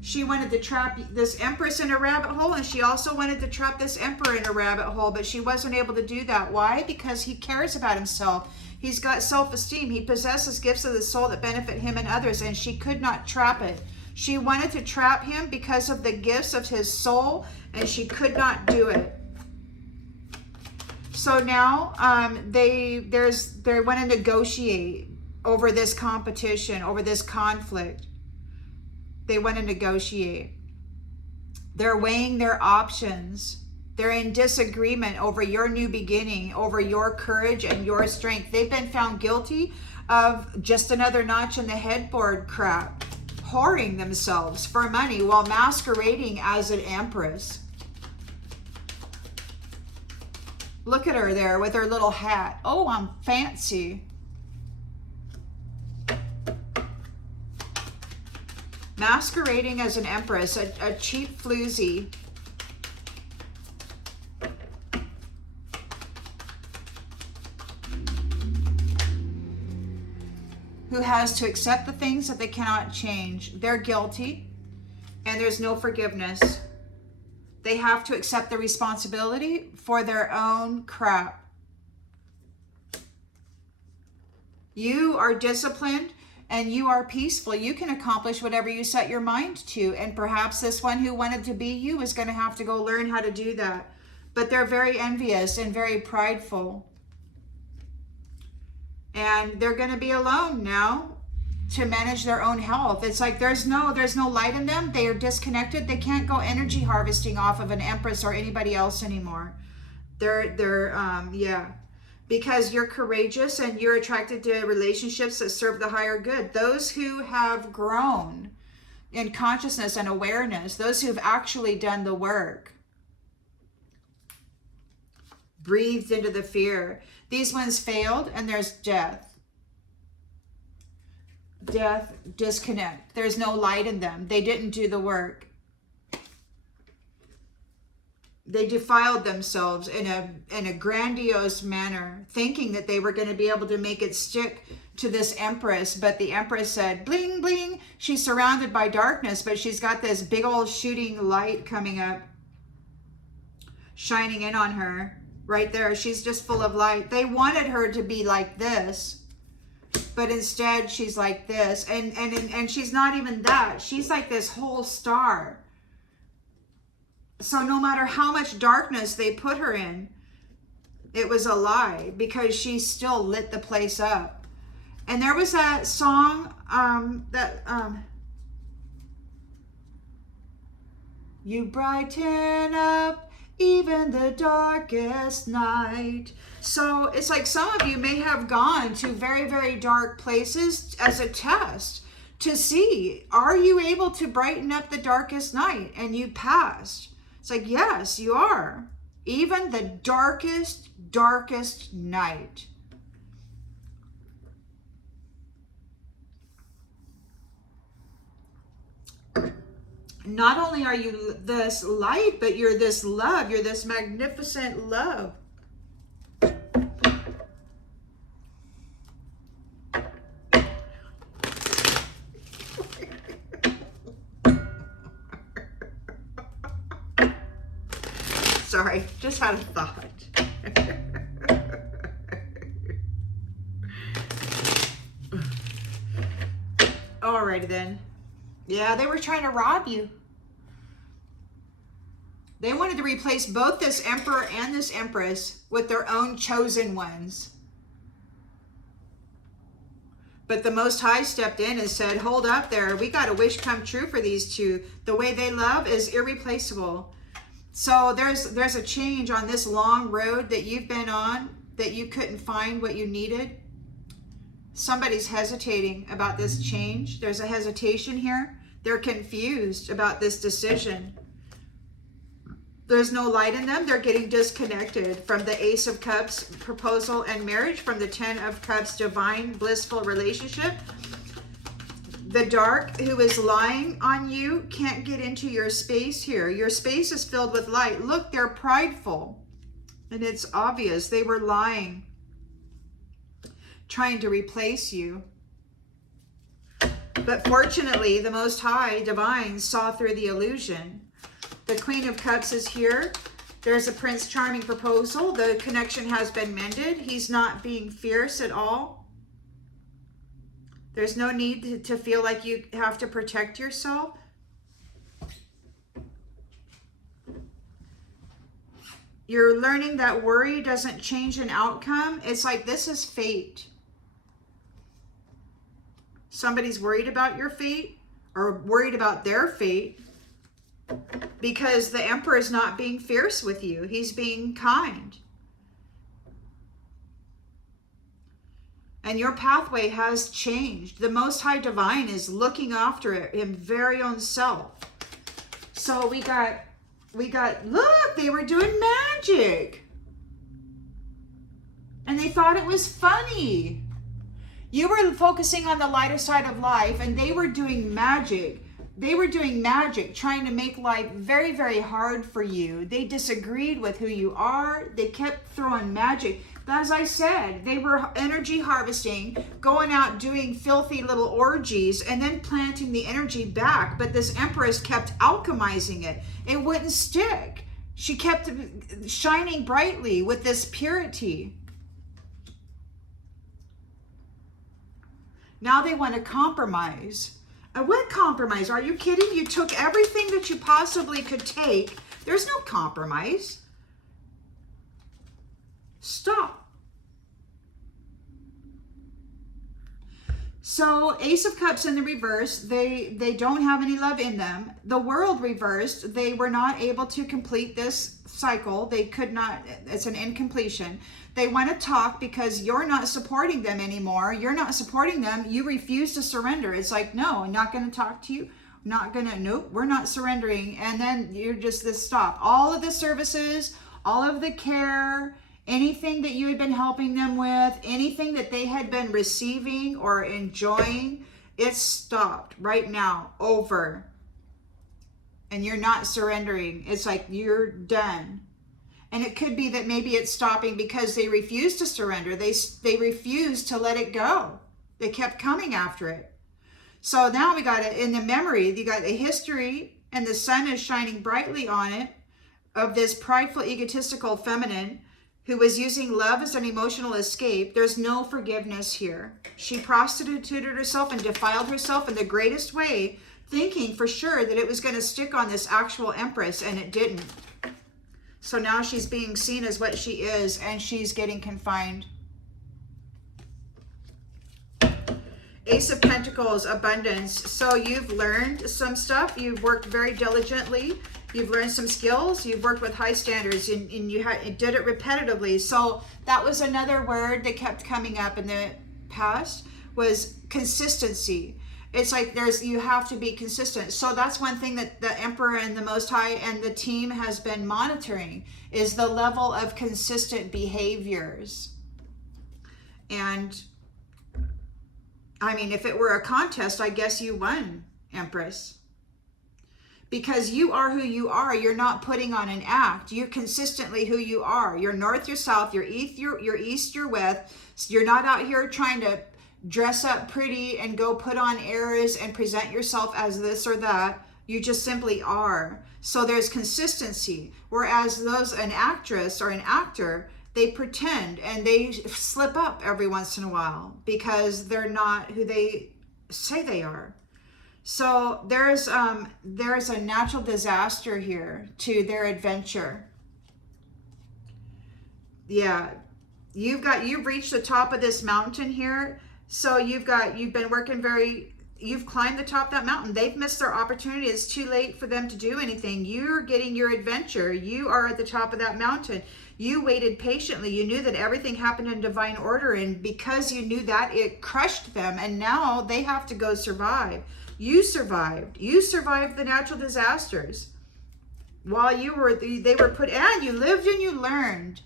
She wanted to trap this Empress in a rabbit hole, and she also wanted to trap this Emperor in a rabbit hole, but she wasn't able to do that. Why? Because he cares about himself. He's got self-esteem. He possesses gifts of the soul that benefit him and others, and she could not trap it. She wanted to trap him because of the gifts of his soul, and she could not do it. So now they want to negotiate over this competition, over this conflict. They want to negotiate. They're weighing their options. They're in disagreement over your new beginning, over your courage and your strength. They've been found guilty of just another notch in the headboard crap, whoring themselves for money while masquerading as an Empress. Look at her there with her little hat. Oh, I'm fancy. Masquerading as an Empress, a cheap floozy. Who has to accept the things that they cannot change. They're guilty, and there's no forgiveness. They have to accept the responsibility for their own crap. You are disciplined and you are peaceful. You can accomplish whatever you set your mind to. And perhaps this one who wanted to be you is going to have to go learn how to do that. But they're very envious and very prideful. And they're going to be alone now to manage their own health. It's like there's no light in them. They are disconnected. They can't go energy harvesting off of an Empress or anybody else anymore. Yeah. Because you're courageous and you're attracted to relationships that serve the higher good. Those who have grown in consciousness and awareness, those who've actually done the work, breathed into the fear. These ones failed, and there's death. Death, disconnect. There's no light in them. They didn't do the work. They defiled themselves in a grandiose manner, thinking that they were going to be able to make it stick to this Empress. But the Empress said, bling, bling. She's surrounded by darkness, but she's got this big old shooting light coming up, shining in on her right there. She's just full of light. They wanted her to be like this, but instead she's like this. And she's not even that. She's like this whole star. So no matter how much darkness they put her in, it was a lie, because she still lit the place up. And there was that song you brighten up even the darkest night. So it's like some of you may have gone to very, very dark places as a test to see, are you able to brighten up the darkest night? And you passed. It's like, yes, you are. Even the darkest, darkest night. Not only are you this light, but you're this love. You're this magnificent love. Sorry, just had a thought. Alrighty then. Yeah, they were trying to rob you. They wanted to replace both this emperor and this empress with their own chosen ones. But the Most High stepped in and said, hold up there. We got a wish come true for these two. The way they love is irreplaceable. So there's a change on this long road that you've been on, that you couldn't find what you needed. Somebody's hesitating about this change. There's a hesitation here. They're confused about this decision. There's no light in them. They're getting disconnected from the Ace of Cups proposal and marriage, from the Ten of Cups divine blissful relationship. The dark who is lying on you can't get into your space here. Your space is filled with light. Look, they're prideful. And it's obvious they were lying, trying to replace you. But fortunately, the Most High Divine saw through the illusion. The Queen of Cups is here. There's a Prince Charming proposal. The connection has been mended. He's not being fierce at all. There's no need to feel like you have to protect yourself. You're learning that worry doesn't change an outcome. It's like this is fate. Somebody's worried about your fate, or worried about their fate, because the Emperor is not being fierce with you. He's being kind. And your pathway has changed. The Most High Divine is looking after it, his very own self. So we got, look, they were doing magic. And they thought it was funny. You were focusing on the lighter side of life, and they were doing magic. They were doing magic, trying to make life very, very hard for you. They disagreed with who you are. They kept throwing magic. As I said, they were energy harvesting, going out doing filthy little orgies, and then planting the energy back. But this Empress kept alchemizing it. It wouldn't stick. She kept shining brightly with this purity. Now they want to compromise. What compromise? Are you kidding? You took everything that you possibly could take. There's no compromise. Stop. So Ace of Cups in the reverse, they don't have any love in them. The World reversed, they were not able to complete this cycle. They could not, it's an incompletion. They want to talk because you're not supporting them anymore. You're not supporting them. You refuse to surrender. It's like, no, I'm not going to talk to you. I'm not going to, nope, we're not surrendering. And then you're just this stop. All of the services, all of the care, anything that you had been helping them with, anything that they had been receiving or enjoying, it's stopped right now, over. and you're not surrendering. It's like you're done. And it could be that maybe it's stopping because they refuse to surrender. They refuse to let it go. They kept coming after it. So now we got it in the memory. You got a history, and the sun is shining brightly on it, of this prideful, egotistical feminine who was using love as an emotional escape. There's no forgiveness here. She prostituted herself and defiled herself in the greatest way, thinking for sure that it was going to stick on this actual Empress, and it didn't. So now she's being seen as what she is, and she's getting confined. Ace of Pentacles, abundance. So you've learned some stuff. You've worked very diligently. You've learned some skills. You've worked with high standards, and you did it repetitively. So that was another word that kept coming up in the past, was consistency. It's like you have to be consistent. So that's one thing that the Emperor and the Most High and the team has been monitoring, is the level of consistent behaviors. And I mean, if it were a contest, I guess you won, Empress. Because you are who you are. You're not putting on an act. You're consistently who you are. You're north, you're south, you're east, you're west. You're not out here trying to dress up pretty and go put on airs and present yourself as this or that. You just simply are. So there's consistency. Whereas an actress or an actor, they pretend and they slip up every once in a while because they're not who they say they are. So there's a natural disaster here to their adventure. Yeah, you've reached the top of this mountain here. So you've been working you've climbed the top of that mountain. They've missed their opportunity. It's too late for them to do anything. You're getting your adventure. You are at the top of that mountain. You waited patiently. You knew that everything happened in divine order. And because you knew that, it crushed them. And now they have to go survive. You survived. You survived the natural disasters. While they were put, and you lived and you learned.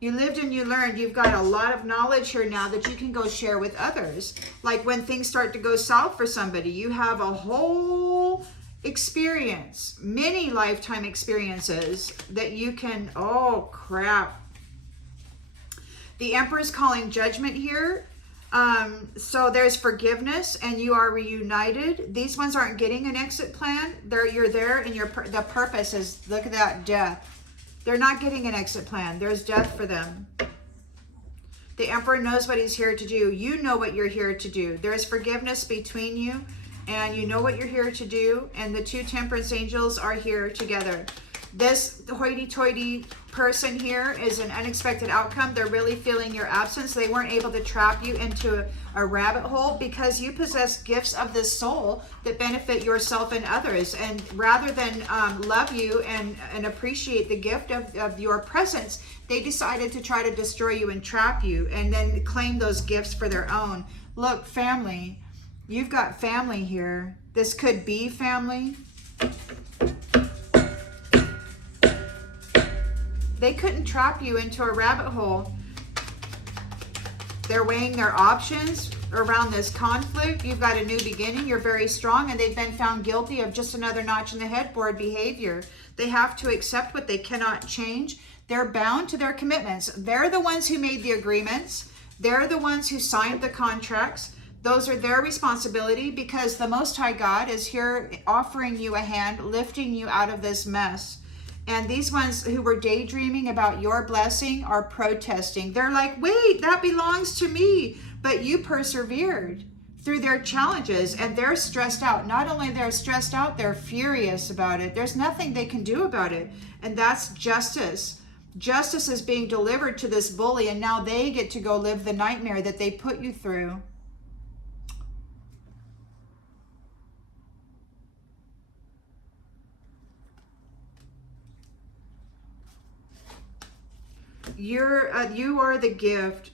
You lived and you learned. You've got a lot of knowledge here now that you can go share with others. Like when things start to go south for somebody, you have a whole experience, many lifetime experiences that you can, oh crap. The Emperor's calling judgment here. So there's forgiveness and you are reunited. These ones aren't getting an exit plan. You're there and the purpose is, look at that, death. They're not getting an exit plan. There's death for them. The Emperor knows what he's here to do. You know what you're here to do. There's forgiveness between you and you know what you're here to do. And the two Temperance Angels are here together. This hoity-toity person here is an unexpected outcome. They're really feeling your absence. They weren't able to trap you into a rabbit hole because you possess gifts of this soul that benefit yourself and others. And rather than love you and appreciate the gift of your presence, they decided to try to destroy you and trap you and then claim those gifts for their own. Look, family, you've got family here. This could be family. They couldn't trap you into a rabbit hole. They're weighing their options around this conflict. You've got a new beginning. You're very strong, and they've been found guilty of just another notch in the headboard behavior. They have to accept what they cannot change. They're bound to their commitments. They're the ones who made the agreements. They're the ones who signed the contracts. Those are their responsibility because the Most High God is here offering you a hand, lifting you out of this mess. And these ones who were daydreaming about your blessing are protesting. They're like, wait, that belongs to me. But you persevered through their challenges and they're stressed out. Not only they're stressed out, they're furious about it. There's nothing they can do about it. And that's justice. Justice is being delivered to this bully and now they get to go live the nightmare that they put you through. You are the gift.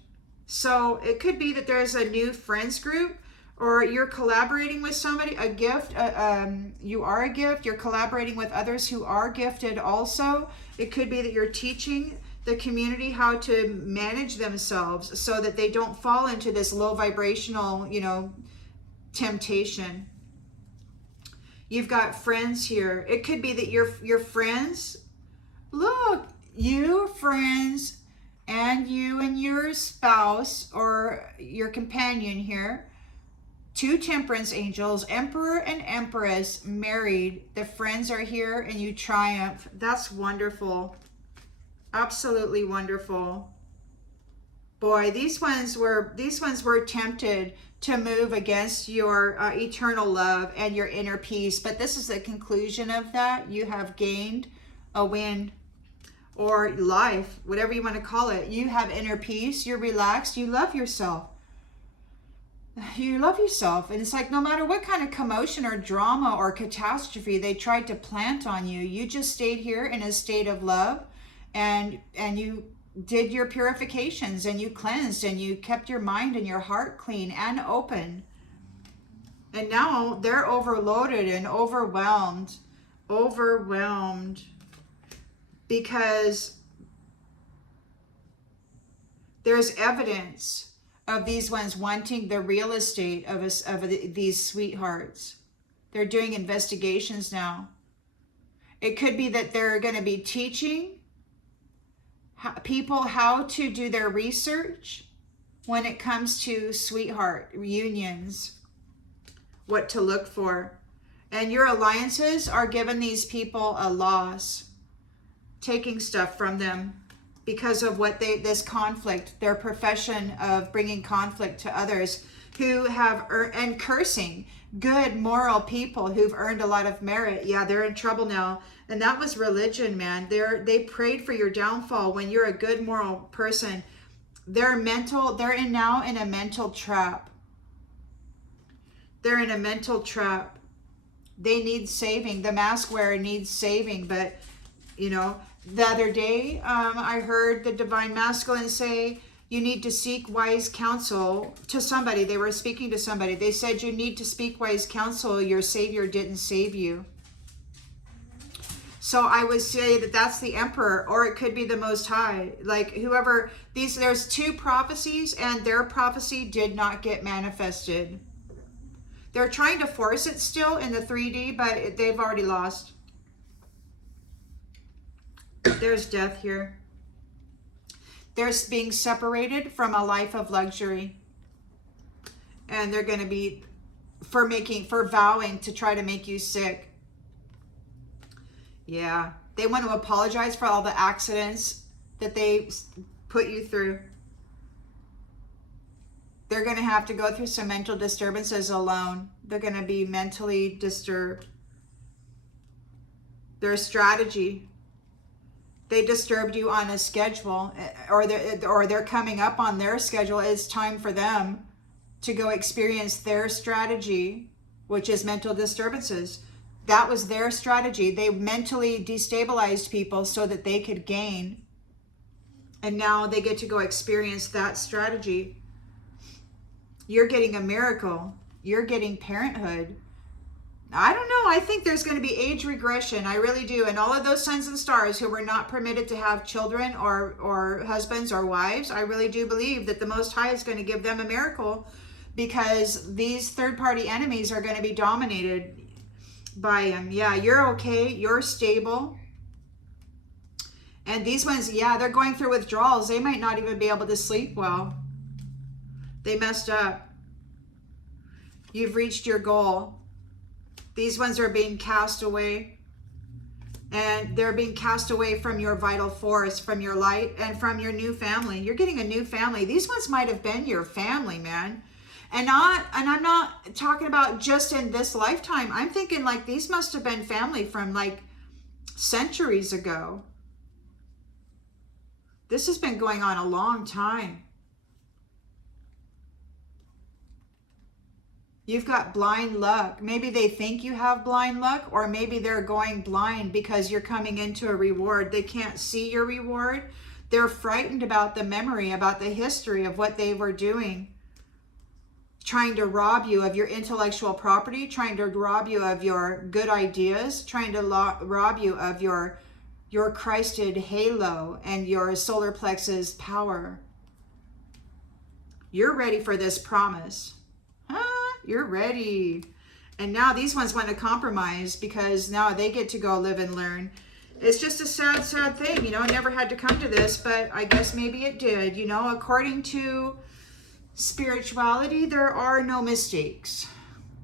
So it could be that there's a new friends group or you're collaborating with somebody, a gift. You are a gift. You're collaborating with others who are gifted also. It could be that you're teaching the community how to manage themselves so that they don't fall into this low vibrational, temptation. You've got friends here. It could be that your friends, look, you, friends, and you and your spouse or your companion here, two temperance angels, emperor and empress, married. The friends are here and you triumph. That's wonderful. Absolutely wonderful. Boy, these ones were tempted to move against your eternal love and your inner peace, but this is the conclusion of that. You have gained a win, or life, whatever you want to call it. You have inner peace, you're relaxed, you love yourself. You love yourself. And it's like, no matter what kind of commotion or drama or catastrophe they tried to plant on you, you just stayed here in a state of love, and you did your purifications, and you cleansed, and you kept your mind and your heart clean and open. And now they're overloaded and overwhelmed because there's evidence of these ones wanting the real estate of these sweethearts. They're doing investigations now. It could be that they're going to be teaching people how to do their research when it comes to sweetheart reunions, what to look for. And your alliances are giving these people a loss, taking stuff from them because of what this conflict, their profession of bringing conflict to others who have and cursing good moral people who've earned a lot of merit. Yeah, they're in trouble now. And that was religion, man. They prayed for your downfall when you're a good moral person. They're now in a mental trap. They're in a mental trap. They need saving. The mask wearer needs saving. But, you know, the other day, I heard the divine masculine say, you need to seek wise counsel to somebody. They were speaking to somebody. They said, you need to speak wise counsel. Your Savior didn't save you. So I would say that that's the Emperor, or it could be the Most High. Like whoever, there's two prophecies, and their prophecy did not get manifested. They're trying to force it still in the 3D, but they've already lost. There's death here. There's being separated from a life of luxury. And they're going to be for vowing to try to make you sick. Yeah. They want to apologize for all the accidents that they put you through. They're going to have to go through some mental disturbances alone. They're going to be mentally disturbed. Their strategy. They disturbed you on a schedule, or they're coming up on their schedule. It's time for them to go experience their strategy, which is mental disturbances. That was their strategy. They mentally destabilized people so that they could gain. And now they get to go experience that strategy. You're getting a miracle. You're getting parenthood. I don't know. I think there's going to be age regression. I really do. And all of those sons and stars who were not permitted to have children or husbands or wives, I really do believe that the Most High is going to give them a miracle, because these third-party enemies are going to be dominated by him. Yeah, you're okay. You're stable. And these ones, yeah, they're going through withdrawals. They might not even be able to sleep well. They messed up. You've reached your goal. These ones are being cast away. And they're being cast away from your vital force, from your light, and from your new family. You're getting a new family. These ones might have been your family, man. And I'm not talking about just in this lifetime. I'm thinking like these must have been family from like centuries ago. This has been going on a long time. You've got blind luck. Maybe they think you have blind luck, or maybe they're going blind because you're coming into a reward. They can't see your reward. They're frightened about the memory, about the history of what they were doing. Trying to rob you of your intellectual property, trying to rob you of your good ideas, trying to rob you of your Christed halo and your solar plexus power. You're ready for this promise. You're ready. And now these ones want to compromise because now they get to go live and learn. It's just a sad, sad thing. You know, it never had to come to this, but I guess maybe it did. You know, according to spirituality, there are no mistakes.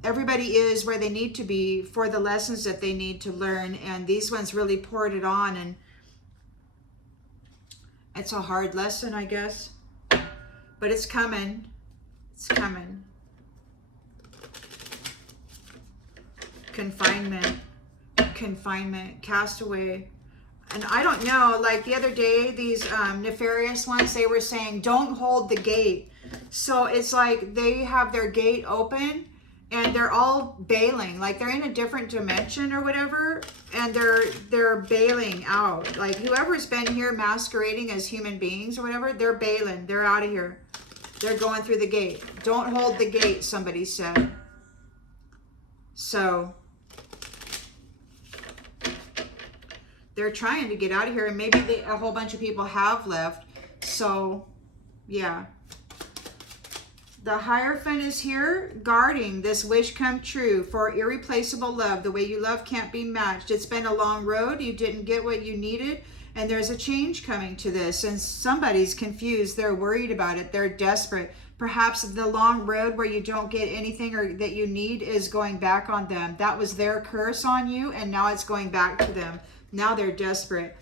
Everybody is where they need to be for the lessons that they need to learn. And these ones really poured it on. And it's a hard lesson, I guess. But it's coming. It's coming. Confinement, castaway. And I don't know, like the other day, these nefarious ones, they were saying, don't hold the gate. So it's like they have their gate open and they're all bailing, like they're in a different dimension or whatever, and they're bailing out. Like whoever's been here masquerading as human beings or whatever, they're bailing, they're out of here. They're going through the gate. Don't hold the gate, somebody said. So they're trying to get out of here, and maybe a whole bunch of people have left. So yeah, the Hierophant is here guarding this wish come true for irreplaceable love. The way you love can't be matched. It's been a long road. You didn't get what you needed, and there's a change coming to this, and somebody's confused. They're worried about it. They're desperate. Perhaps the long road where you don't get anything or that you need is going back on them. That was their curse on you, and now it's going back to them. Now they're desperate.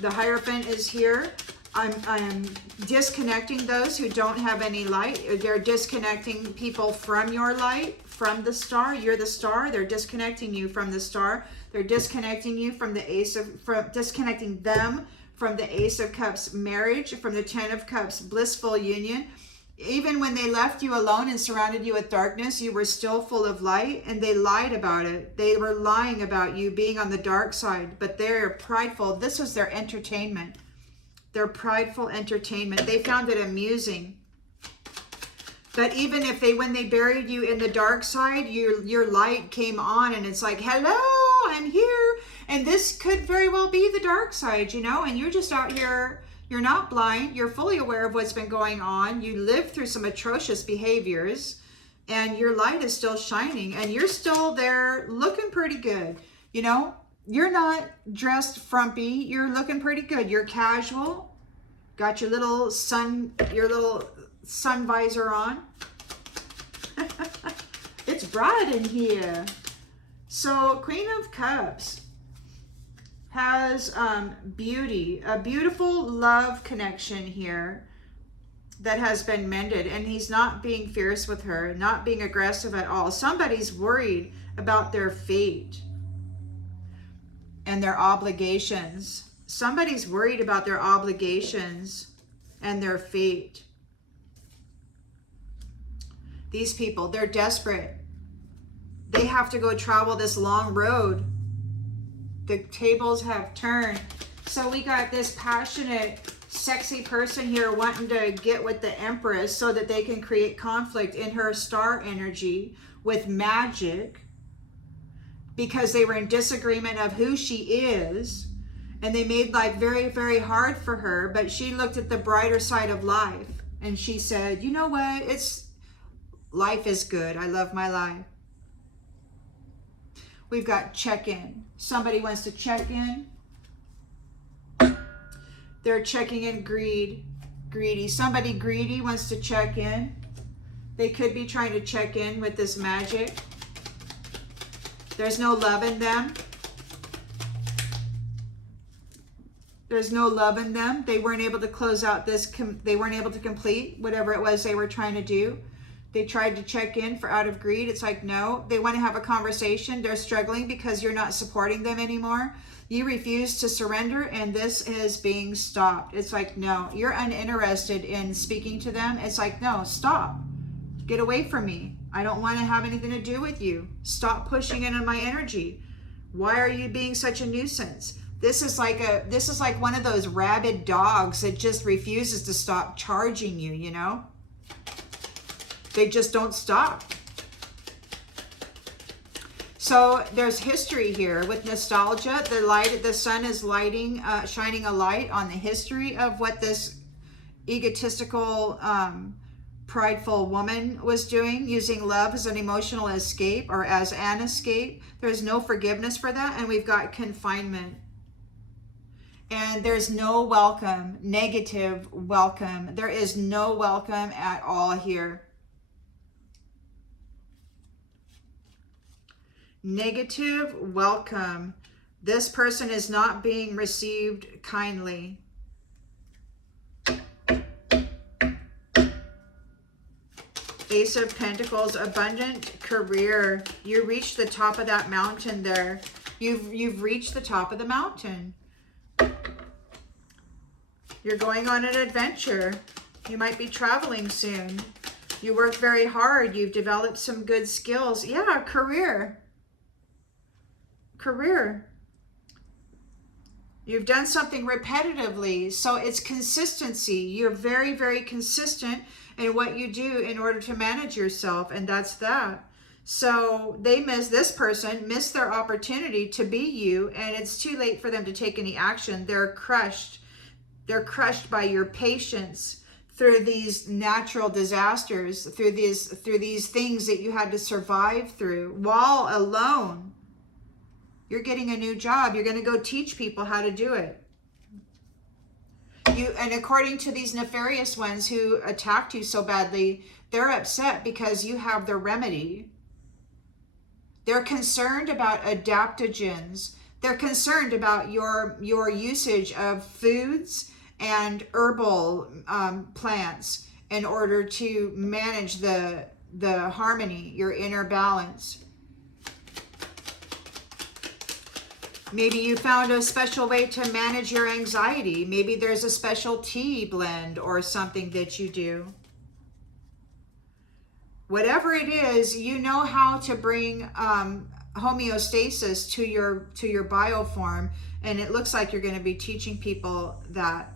The Hierophant is here. I'm disconnecting those who don't have any light. They're disconnecting people from your light, from the star. You're the star. They're disconnecting you from the star. They're disconnecting you from the disconnecting them from the Ace of Cups marriage, from the Ten of Cups blissful union. Even when they left you alone and surrounded you with darkness, you were still full of light, and they lied about it. They were lying about you being on the dark side, but they're prideful. This was their entertainment. Their prideful entertainment. They found it amusing. But even if when they buried you in the dark side, your light came on, and it's like, hello, I'm here. And this could very well be the dark side, you know, and you're just out here. You're not blind. You're fully aware of what's been going on. You lived through some atrocious behaviors, and your light is still shining, and you're still there looking pretty good. You know, you're not dressed frumpy. You're looking pretty good. You're casual. Got your little sun visor on. It's bright in here. So Queen of Cups has beauty, a beautiful love connection here that has been mended, and he's not being fierce with her, not being aggressive at all. Somebody's worried about their fate and their obligations. Somebody's worried about their obligations and their fate. These people, they're desperate. They have to go travel this long road. The tables have turned. So we got this passionate, sexy person here wanting to get with the Empress so that they can create conflict in her star energy with magic, because they were in disagreement of who she is, and they made life very, very hard for her. But she looked at the brighter side of life, and she said, you know what, life is good. I love my life. We've got check-in. Somebody wants to check in. They're checking in greedy. Somebody greedy wants to check in. They could be trying to check in with this magic. There's no love in them. There's no love in them. They weren't able to close out this. They weren't able to complete whatever it was they were trying to do. They tried to check in for out of greed. It's like, no, they want to have a conversation. They're struggling because you're not supporting them anymore. You refuse to surrender, and this is being stopped. It's like, no, you're uninterested in speaking to them. It's like, no, stop. Get away from me. I don't want to have anything to do with you. Stop pushing in on my energy. Why are you being such a nuisance? This is like one of those rabid dogs that just refuses to stop charging you, you know? They just don't stop. So there's history here with nostalgia. The sun is shining a light on the history of what this egotistical prideful woman was doing, using love as an emotional escape or as an escape. There's no forgiveness for that, and we've got confinement. And there's no welcome, negative welcome. There is no welcome at all here. Negative welcome. This person is not being received kindly. Ace of Pentacles, abundant career. You reached the top of that mountain there. You've reached the top of the mountain. You're going on an adventure. You might be traveling soon. You worked very hard. You've developed some good skills. Yeah, career. Career. You've done something repetitively. So it's consistency. You're very, very consistent in what you do in order to manage yourself. And that's that. So this person missed their opportunity to be you. And it's too late for them to take any action. They're crushed. They're crushed by your patience through these natural disasters, through these things that you had to survive through while alone. You're getting a new job. You're going to go teach people how to do it. And according to these nefarious ones who attacked you so badly, they're upset because you have the remedy. They're concerned about adaptogens. They're concerned about your usage of foods and herbal plants in order to manage the harmony, your inner balance. Maybe you found a special way to manage your anxiety. Maybe there's a special tea blend or something that you do. Whatever it is, you know how to bring homeostasis to your bioform, and it looks like you're going to be teaching people that.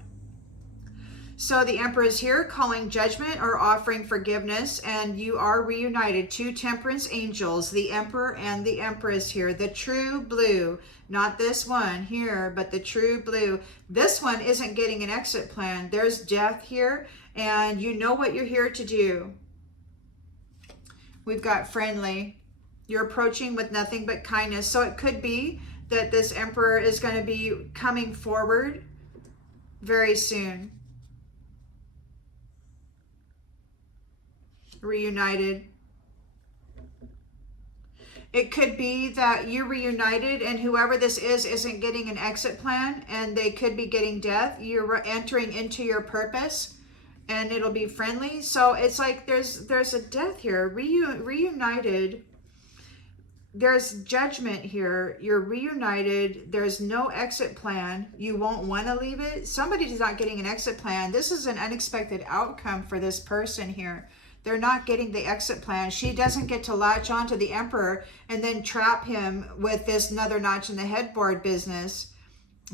So the Emperor is here calling judgment or offering forgiveness, and you are reunited. Two Temperance Angels, the Emperor and the Empress here, the true blue, not this one here, but the true blue. This one isn't getting an exit plan. There's death here, and you know what you're here to do. We've got friendly. You're approaching with nothing but kindness. So it could be that this Emperor is going to be coming forward very soon. Reunited. It could be that you're reunited and whoever this is isn't getting an exit plan, and they could be getting death. You're entering into your purpose and it'll be friendly. So it's like there's a death here. Reunited. There's judgment here. You're reunited. There's no exit plan. You won't want to leave it. Somebody's not getting an exit plan. This is an unexpected outcome for this person here. They're not getting the exit plan. She doesn't get to latch onto the Emperor and then trap him with this another notch in the headboard business,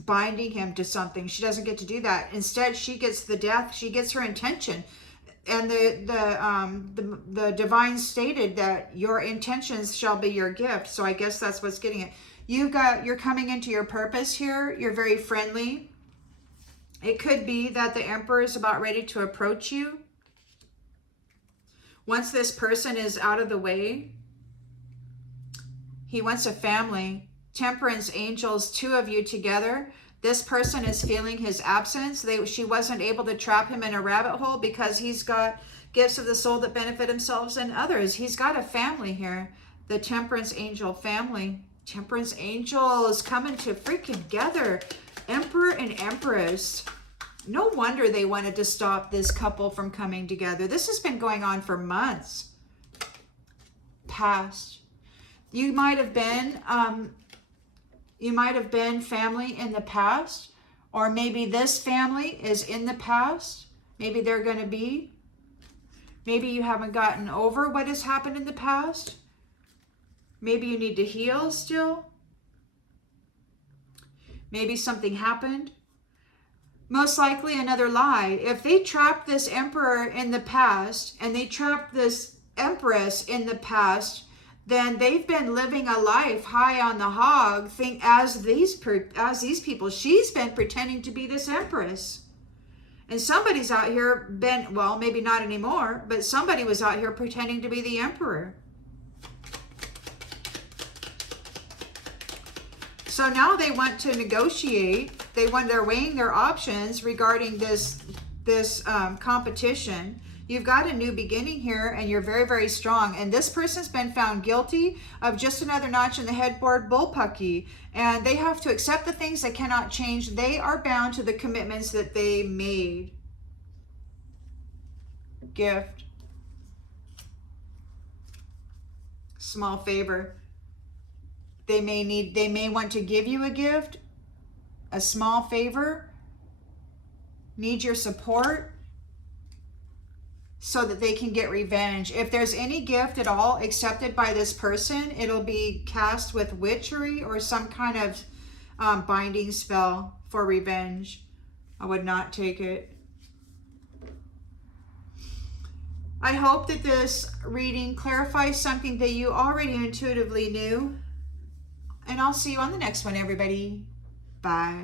binding him to something. She doesn't get to do that. Instead, she gets the death. She gets her intention. And the divine stated that your intentions shall be your gift. So I guess that's what's getting it. You're coming into your purpose here. You're very friendly. It could be that the Emperor is about ready to approach you. Once this person is out of the way, he wants a family. Temperance Angels, two of you together. This person is feeling his absence. She wasn't able to trap him in a rabbit hole because he's got gifts of the soul that benefit himself and others. He's got a family here. The Temperance Angel family. Temperance Angel is coming to freaking together. Emperor and Empress. No wonder they wanted to stop this couple from coming together. This has been going on for months. Past. You might have been family in the past, or maybe this family is in the past. Maybe they're going to be. Maybe you haven't gotten over what has happened in the past. Maybe you need to heal still. Maybe something happened. Most likely another lie. If they trapped this Emperor in the past and they trapped this Empress in the past, then they've been living a life high on the hog. As these people, she's been pretending to be this Empress. And somebody's out here well, maybe not anymore, but somebody was out here pretending to be the emperor. So now they want to negotiate. They're weighing their options regarding this competition. You've got a new beginning here, and you're very, very strong. And this person's been found guilty of just another notch in the headboard bullpucky. And they have to accept the things they cannot change. They are bound to the commitments that they made. Gift. Small favor. They may want to give you a gift, a small favor, need your support, so that they can get revenge. If there's any gift at all accepted by this person, it'll be cast with witchery or some kind of binding spell for revenge. I would not take it. I hope that this reading clarifies something that you already intuitively knew. And I'll see you on the next one, everybody. Bye.